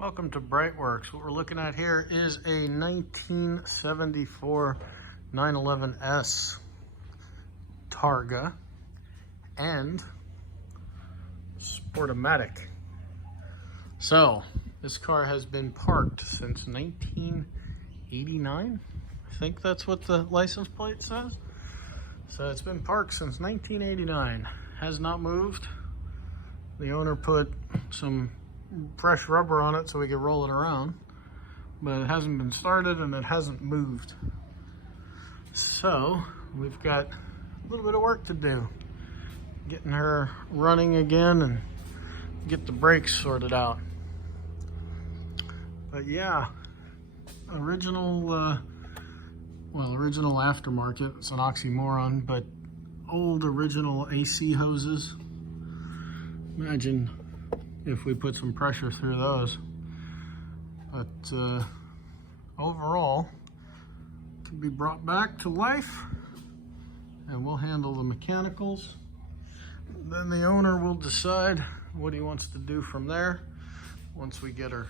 Welcome to BreitWerks. What we're looking at here is a 1974 911S Targa and Sportomatic. So this car has been parked since 1989. I think that's what the license plate says. So it's been parked since 1989. Has not moved. The owner put some fresh rubber on it so we could roll it around, but it hasn't been started and it hasn't moved. So we've got a little bit of work to do, getting her running again and get the brakes sorted out. But yeah, original aftermarket. It's an oxymoron, but old original AC hoses. Imagine if we put some pressure through those. But overall, it can be brought back to life, and we'll handle the mechanicals. Then the owner will decide what he wants to do from there once we get her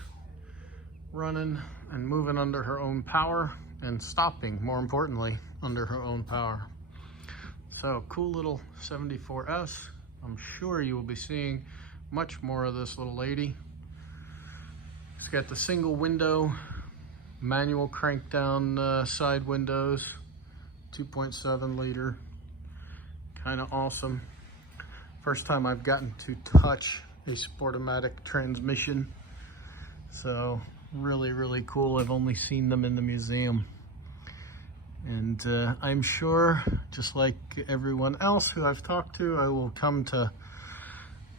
running and moving under her own power and stopping, more importantly, under her own power. So cool little 74S. I'm sure you will be seeing much more of this little lady. It's got the single window, manual crank down side windows, 2.7 liter, kind of awesome. First time I've gotten to touch a Sportomatic transmission, so really cool. I've only seen them in the museum, and I'm sure, just like everyone else who I've talked to, I will come to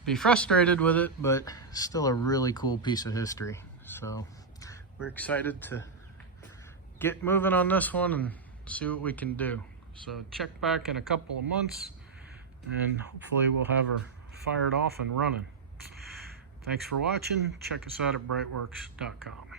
be frustrated with it, but still a really cool piece of history. So we're excited to get moving on this one and see what we can do. So check back in a couple of months and hopefully we'll have her fired off and running. Thanks for watching. Check us out at BreitWerks.com.